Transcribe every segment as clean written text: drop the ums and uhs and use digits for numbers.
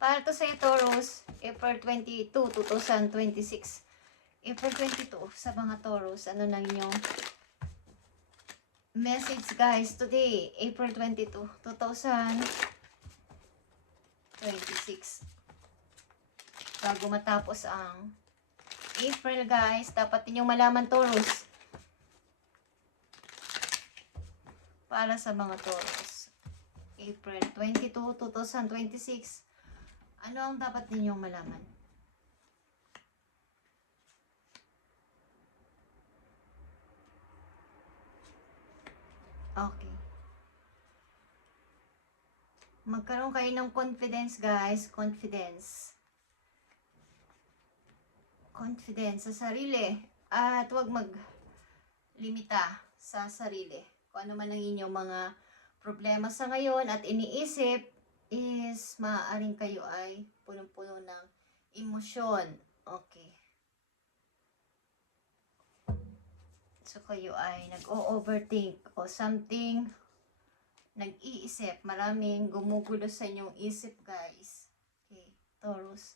Para to sa Taurus, April 22, 2026. April 22, sa mga Taurus, ano na inyong message guys today, April 22, 2026. Bago matapos ang April guys, dapat ninyong malaman Taurus. Para sa mga Taurus, April 22, 2026. Ano ang dapat ninyong malaman? Okay. Magkaroon kayo ng confidence guys. Confidence. Confidence sa sarili. At huwag maglimita sa sarili. Kung ano man ang inyong mga problema sa ngayon at iniisip is maaaring kayo ay punong-puno ng emosyon. Okay. So kayo ay nag-o-overthink o something, nag-iisip, maraming gumugulo sa inyong isip guys. Okay, Taurus.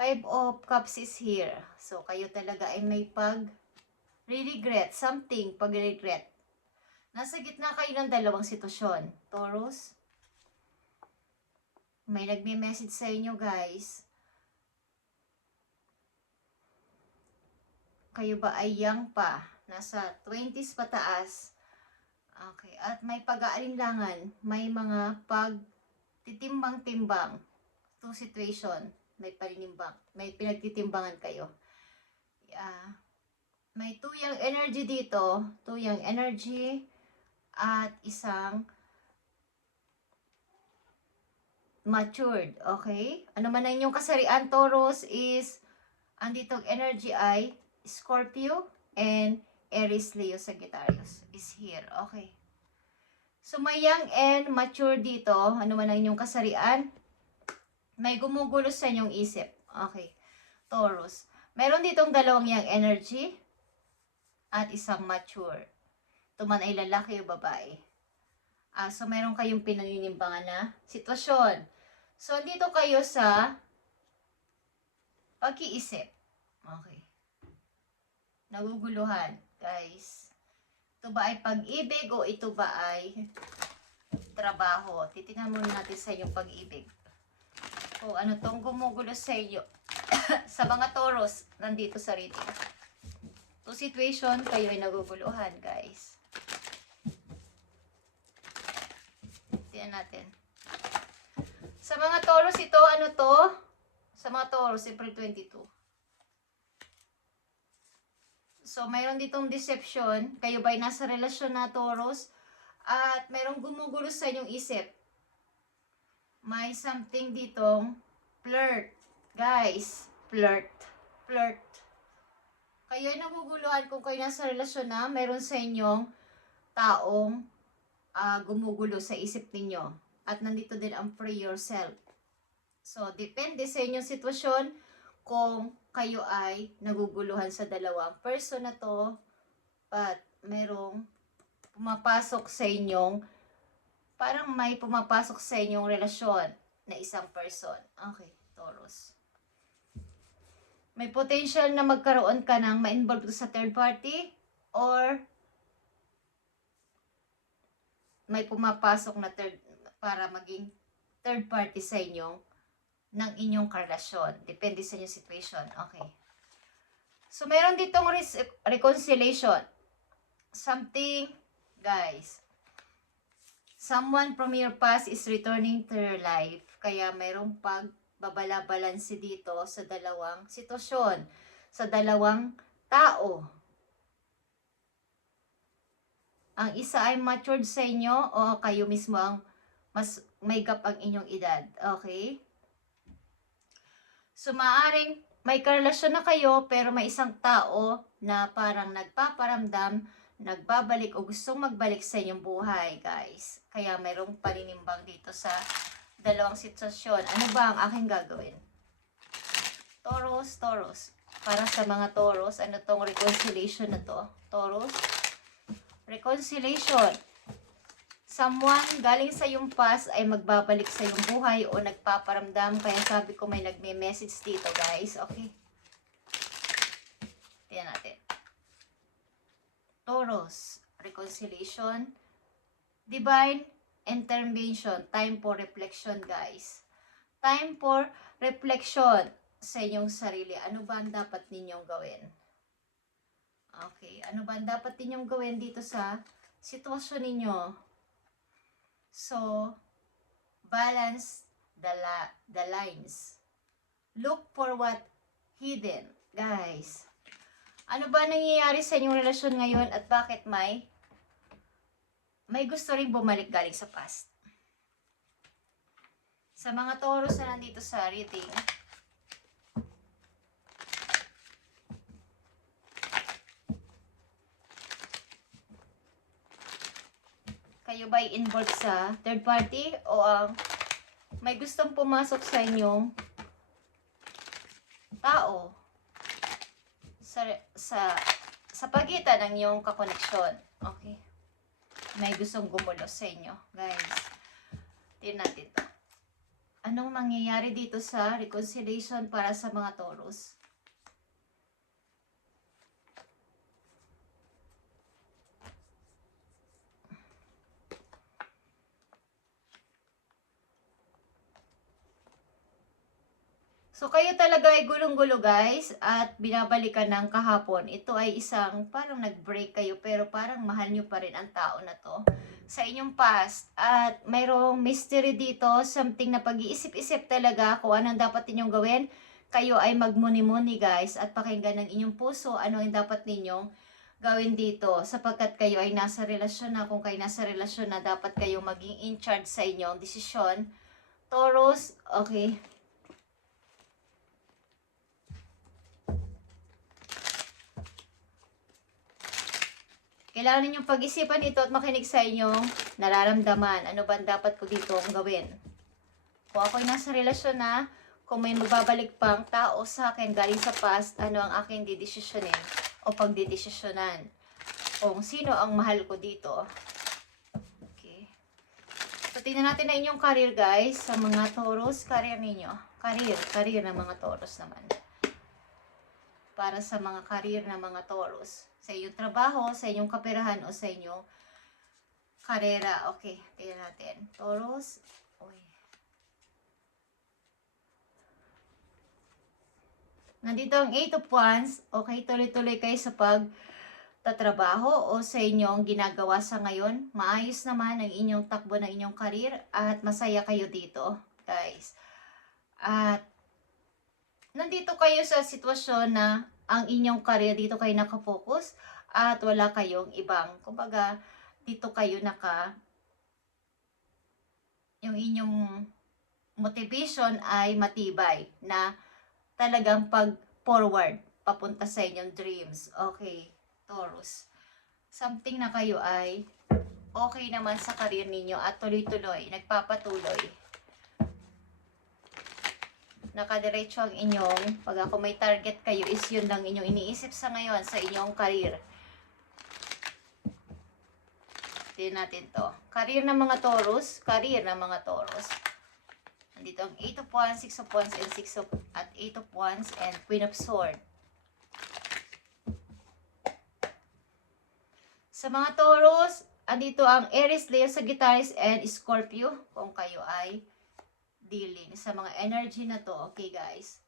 5 of Cups is here. So kayo talaga ay may regret, something, pag-regret. Nasa gitna kayo ng dalawang sitwasyon, Taurus. May nagme-message sa inyo guys. Kayo ba ay young pa? Nasa 20s pataas. Okay. At may pag-aalinlangan. May mga pagtitimbang-timbang. To situation. May paninimbang. May pinagtitimbangan kayo. May tuyang energy dito. Tuyang energy. At isang matured, okay? Ano man ang inyong kasarian, Taurus, is anditong energy ay Scorpio and Aries, Leo, Sagittarius is here, okay? So, may young and mature dito, ano man ang inyong kasarian, may gumugulo sa inyong isip, okay? Taurus, meron ditong dalawang young energy at isang mature. Ito man ay lalaki o babae. So, meron kayong pinanginimbangan na sitwasyon. So, dito kayo sa pag-iisip. Okay. Naguguluhan, guys. Ito ba ay pag-ibig o ito ba ay trabaho? Titingnan muna natin sa inyong pag-ibig. Kung ano tong gumugulo sa inyo. Sa mga Taurus, nandito sa reading. To situation, kayo ay naguguluhan, guys. Tingnan natin. Sa mga Taurus ito, ano to? Sa mga Taurus, April 22. So, mayroon ditong deception. Kayo ba'y nasa relasyon na Taurus? At mayroong gumugulo sa inyong isip. May something ditong flirt. Guys, flirt. Flirt. Kayo ay naguguluhan kung kayo nasa relasyon na, mayroon sa inyong taong gumugulo sa isip ninyo. At nandito din ang free yourself. So, depende sa inyong sitwasyon kung kayo ay naguguluhan sa dalawang person na to. At merong pumapasok sa inyong, parang may pumapasok sa inyong relasyon na isang person. Okay, Taurus. May potential na magkaroon ka ng ma-involve sa third party or may pumapasok na para maging third party sa inyo ng inyong karelasyon. Depende sa inyong situation. Okay. So, meron ditong reconciliation. Something, guys. Someone from your past is returning to your life. Kaya merong pagbabala-balanse dito sa dalawang sitwasyon. Sa dalawang tao. Ang isa ay matured sa inyo o kayo mismo ang mas may gap ang inyong edad. Okay? So, maaaring may karelasyon na kayo pero may isang tao na parang nagpaparamdam, nagbabalik o gustong magbalik sa inyong buhay, guys. Kaya mayroong paninimbang dito sa dalawang sitwasyon. Ano ba ang aking gagawin? Taurus, Taurus. Para sa mga Taurus, ano tong reconciliation na to? Taurus, reconciliation. someone galing sa yung past ay magbabalik sa yung buhay o nagpaparamdam. Kaya sabi ko may nagme-message dito, guys. Okay. Tingnan natin. Taurus, reconciliation, divine intervention, time for reflection, guys. Time for reflection sa inyong sarili. Ano ba ang dapat ninyong gawin? Okay, ano ba ang dapat ninyong gawin dito sa sitwasyon ninyo? So, balance the lines. Look for what hidden, guys. Ano ba nangyayari sa inyong relasyon ngayon at bakit may gusto rin bumalik galing sa past? Sa mga Taurus na nandito sa reading, kayo ba involved sa third party o may gustong pumasok sa inyong tao sa pagitan ng iyong kakoneksyon. Okay. May gustong gumulo sa inyo, guys. Tingnan natin to. Anong mangyayari dito sa reconciliation para sa mga Taurus? So, kayo talaga ay gulong-gulo, guys, at binabalikan ng kahapon. Ito ay isang parang nag-break kayo, pero parang mahal nyo pa rin ang tao na to sa inyong past. At mayroong mystery dito, something na pag-iisip-isip talaga kung anong dapat ninyong gawin. Kayo ay magmuni-muni, guys, at pakinggan ng inyong puso ano ang dapat ninyong gawin dito. Sapagkat kayo ay nasa relasyon na, kung kayo nasa relasyon na, dapat kayo maging in charge sa inyong desisyon. Taurus, okay. Kailangan ninyong pag-isipan ito at makinig sa inyong nararamdaman. Ano ba dapat ko dito gawin? Kung ako'y nasa relasyon na, kung may magbabalik pang tao sa akin galing sa past, ano ang aking didesisyonin o pagdidesisyonan? Kung sino ang mahal ko dito. Okay. So, tingnan natin na inyong career, guys. Sa mga Taurus, career ninyo. Career ng mga Taurus naman. Para sa mga career ng mga Taurus. Sa inyong trabaho, sa inyong kaperahan, o sa inyong karera. Okay, tingnan natin. Taurus. Uy. Nandito ang 8 of Wands. Okay, tuloy-tuloy kayo sa pagtatrabaho o sa inyong ginagawa sa ngayon. Maayos naman ang inyong takbo ng inyong career at masaya kayo dito, guys. At nandito kayo sa sitwasyon na ang inyong career, dito kayo nakafocus at wala kayong ibang, kumbaga, dito kayo yung inyong motivation ay matibay na talagang pag-forward papunta sa inyong dreams. Okay, Taurus. Something na kayo ay okay naman sa career ninyo at tuloy-tuloy, nagpapatuloy. Nakadiretso ang inyong, pag ako may target kayo, is yun lang inyong iniisip sa ngayon sa inyong career. Tingnan natin to. Career ng mga Taurus. Nandito ang 8 of Wands, 6 of Wands, and 6 of, at 8 of Wands, and Queen of Swords. Sa mga Taurus, andito ang Aries, Leo, Sagittarius, and Scorpio. Kung kayo ay dealing sa mga energy na to. Okay, guys.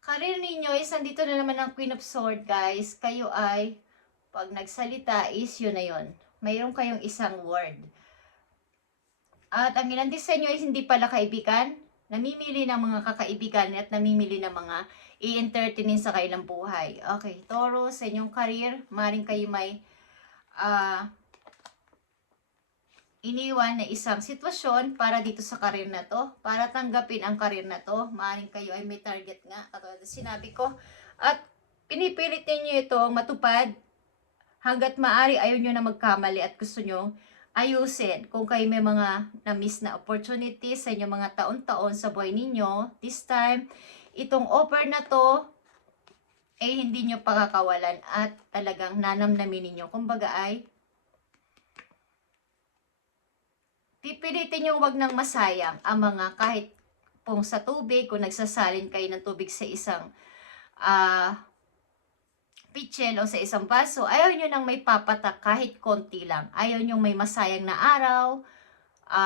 Career ninyo is andito na naman ang Queen of Swords, guys. Kayo ay, pag nagsalita is yun na yun. Mayroon kayong isang word. At ang ilan din sa inyo is hindi pala kaibigan. Namimili ng mga kakaibigan at namimili ng mga i-entertainin sa kailang buhay. Okay, Taurus, sa inyong career, maaaring kayo may iniwan na isang sitwasyon para dito sa career na to, para tanggapin ang career na to. Maaaring kayo ay may target nga, katulad sinabi ko, at pinipilit niyo ito matupad hanggat maaari. Ayaw nyo na magkamali at gusto nyo ayusin. Kung kayo may mga na-miss na opportunities sa inyong mga taon-taon sa buhay ninyo, this time, itong offer na to, hindi nyo pakakawalan at talagang nanamnamin ninyo. Kumbaga ay pipilitin nyo wag nang masayang ang mga kahit kung sa tubig, kung nagsasalin kayo ng tubig sa isang pitchel o sa isang baso, ayaw nyo nang may papatak kahit konti lang. Ayaw nyo may masayang na araw,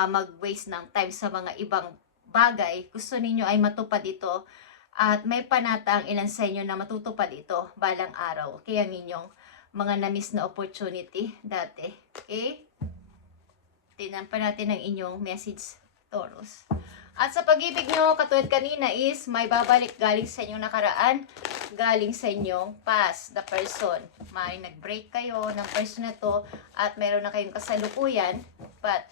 mag-waste ng time sa mga ibang bagay. Gusto ninyo ay matupad ito at may panata ang ilan sa inyo na matutupad ito balang araw. Kaya ninyong mga na-miss na opportunity dati. Okay? Tingnan pa natin ang inyong message, Taurus. At sa pag-ibig nyo, katulad kanina is may babalik galing sa inyong nakaraan, galing sa inyong past, the person. May nag-break kayo ng person na to at meron na kayong kasalukuyan, but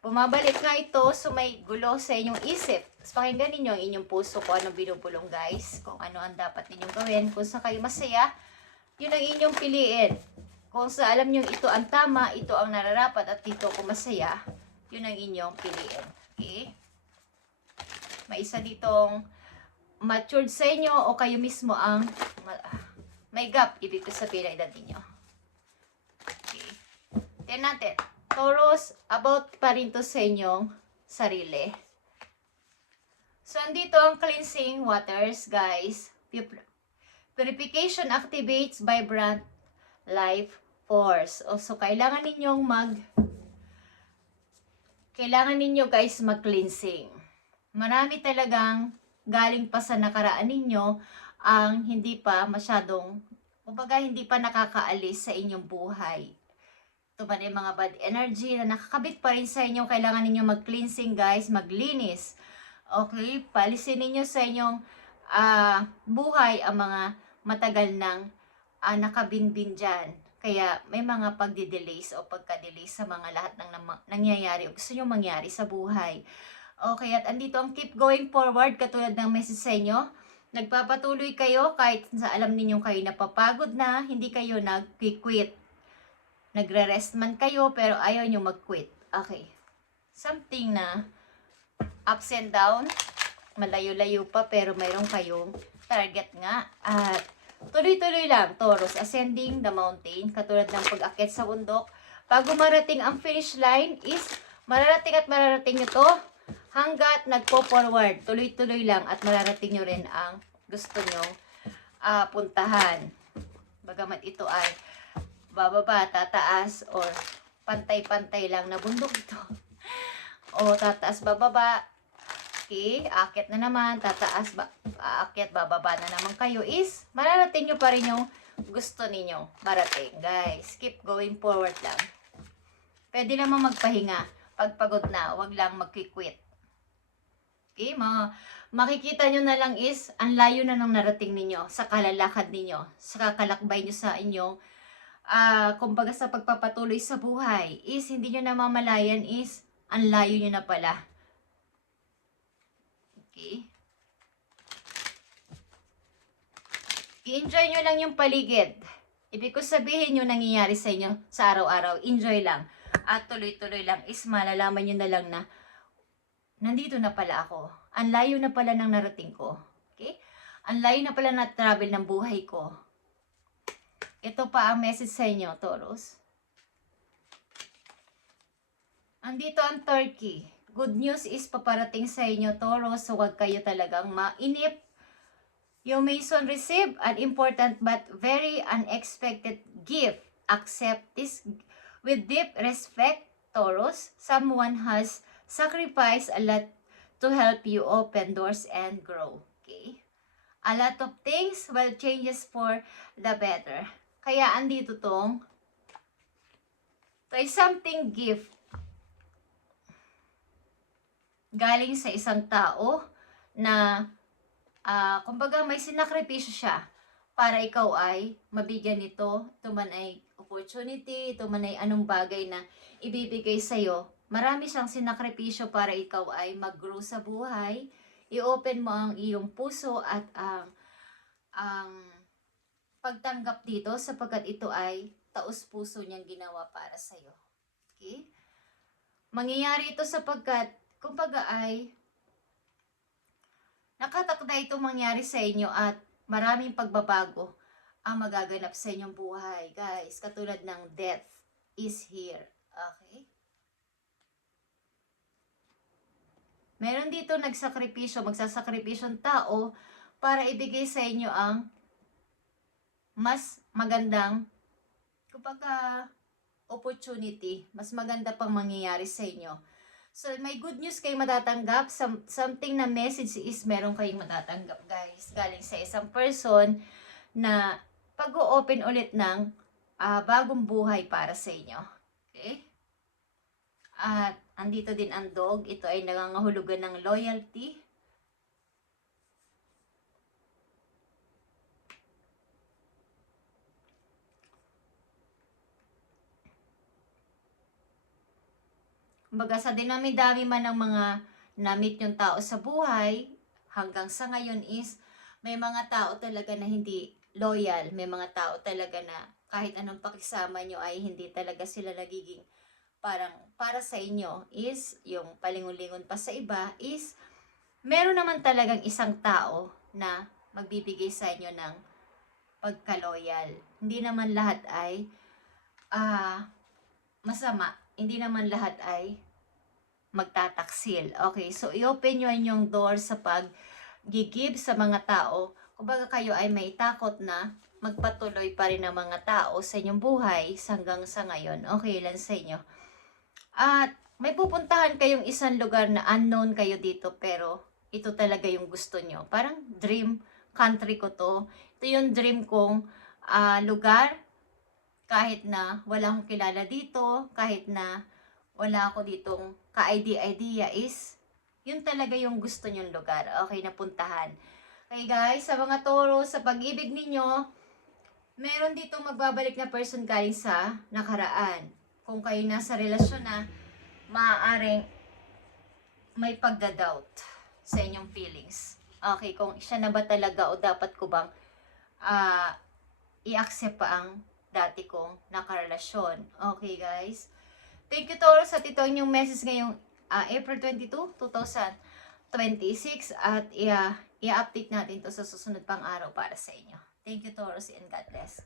bumabalik nga ito, so may gulo sa inyong isip. Tapos pakinggan ninyo ang inyong puso kung anong binubulong, guys, kung ano ang dapat ninyong gawin, kung saan kayo masaya, yun ang inyong piliin. Kung sa alam nyo ito ang tama, ito ang nararapat at dito kung masaya, yun ang inyong piliin. Okay? May isa ditong matured sa inyo o kayo mismo ang may gap, ibig sabihin na edad ninyo. Okay. Tignan natin. Taurus, about pa rin to sa inyong sarili. So, andito ang cleansing waters, guys. Purification activates vibrant life force. So, kailangan ninyo guys mag-cleansing. Marami talagang galing pa sa nakaraan ninyo ang hindi pa masyadong, kumbaga hindi pa nakakaalis sa inyong buhay. Ito ba yung mga bad energy na nakakabit pa rin sa inyo, kailangan ninyo mag-cleansing, guys, maglinis. Okay, palisin ninyo sa inyong buhay ang mga matagal nang nakabinbin dyan. Kaya may mga pagdi-delays o pagka-delays sa mga lahat ng nangyayari o gusto nyo mangyari sa buhay. Okay, at andito ang keep going forward, katulad ng message sa inyo. Nagpapatuloy kayo kahit sa alam ninyong kayo napapagod na, hindi kayo nag-quit. Nagre-rest man kayo pero ayaw nyo mag-quit. Okay. Something na ups and down, malayo-layo pa pero mayroon kayong target nga. At tuloy-tuloy lang, Taurus, ascending the mountain, katulad ng pag-akit sa bundok. Bago marating ang finish line is mararating nyo to hanggat nagpo-forward. Tuloy-tuloy lang at mararating nyo rin ang gusto nyo puntahan. Bagamat ito ay bababa, tataas, or pantay-pantay lang na bundok ito. O tataas, bababa. Okay, akit na naman, tataas, aakyat, bababa na naman kayo is mararating nyo pa rin yung gusto ninyo marating. Guys, keep going forward lang. Pwede naman magpahinga pag pagod na, wag lang mag-quit. Okay, makikita nyo na lang is ang layo na nang narating ninyo sa kalalakad ninyo, sa kakalakbay nyo sa inyong kumbaga sa pagpapatuloy sa buhay is hindi nyo namamalayan is ang layo nyo na pala. Okay. I-enjoy nyo lang yung paligid. Ibig ko sabihin yung nangyayari sa inyo sa araw-araw. Enjoy lang. At tuloy-tuloy lang is malalaman nyo na lang na nandito na pala ako. Ang layo na pala ng narating ko. Okay? Ang layo na pala na travel ng buhay ko. Ito pa ang message sa inyo, Taurus. Andito ang Turkey. Good news is paparating sa inyo, Taurus. So huwag kayo talagang mainip. You may soon receive an important but very unexpected gift. Accept this with deep respect, Taurus. Someone has sacrificed a lot to help you open doors and grow. Okay? A lot of things will changes for the better. Kaya andito tong something gift galing sa isang tao na kumbaga may sinakripisyo siya para ikaw ay mabigyan nito. Ito man ay opportunity, ito man ay anong bagay na ibibigay sa'yo. Marami siyang sinakripisyo para ikaw ay mag-grow sa buhay. I-open mo ang iyong puso at ang pagtanggap dito sapagkat ito ay taos-puso niyang ginawa para sa'yo. Okay? Mangyayari ito sapagkat, kumbaga ay nakatakda ito mangyari sa inyo at maraming pagbabago ang magaganap sa inyong buhay. Guys, katulad ng death is here. Okay? Meron dito nagsakripisyo, magsasakripisyong tao para ibigay sa inyo ang mas magandang, kumbaga, opportunity. Mas maganda pang mangyayari sa inyo. So, may good news kayo matatanggap. Something na message is meron kayong matatanggap, guys. Galing sa isang person na pag-o-open ulit ng bagong buhay para sa inyo. Okay? At andito din ang dog. Ito ay nangangahulugan ng loyalty. Kumbaga sa dinami-dami man ng mga na-meet yung tao sa buhay, hanggang sa ngayon is may mga tao talaga na hindi loyal. May mga tao talaga na kahit anong pakisama nyo ay hindi talaga sila nagiging parang para sa inyo is yung palingon-lingon pa sa iba is meron naman talagang isang tao na magbibigay sa inyo ng pagka-loyal. Hindi naman lahat ay masama. Hindi naman lahat ay magtataksil. Okay, so i-open nyo yung door sa pag-give sa mga tao. Kumbaga kayo ay may takot na magpatuloy pa rin ang mga tao sa inyong buhay hanggang sa ngayon. Okay lang sa inyo. At may pupuntahan kayong isang lugar na unknown kayo dito pero ito talaga yung gusto nyo. Parang dream country ko to. Ito yung dream kong lugar. Kahit na wala akong kilala dito, kahit na wala ako ditong ka-idea is, yun talaga yung gusto nyong lugar. Okay, napuntahan. Okay guys, sa mga Toro, sa pag-ibig ninyo, meron ditong magbabalik na person galing sa nakaraan. Kung kayo nasa relasyon na, maaaring may pagda-doubt sa inyong feelings. Okay, kung siya na ba talaga o dapat ko bang i-accept pa ang dati kong nakarelasyon. Okay, guys? Thank you, Taurus, at ito yung message ngayong April 22, 2026 at i-update natin to sa susunod pang araw para sa inyo. Thank you, Taurus, and God bless.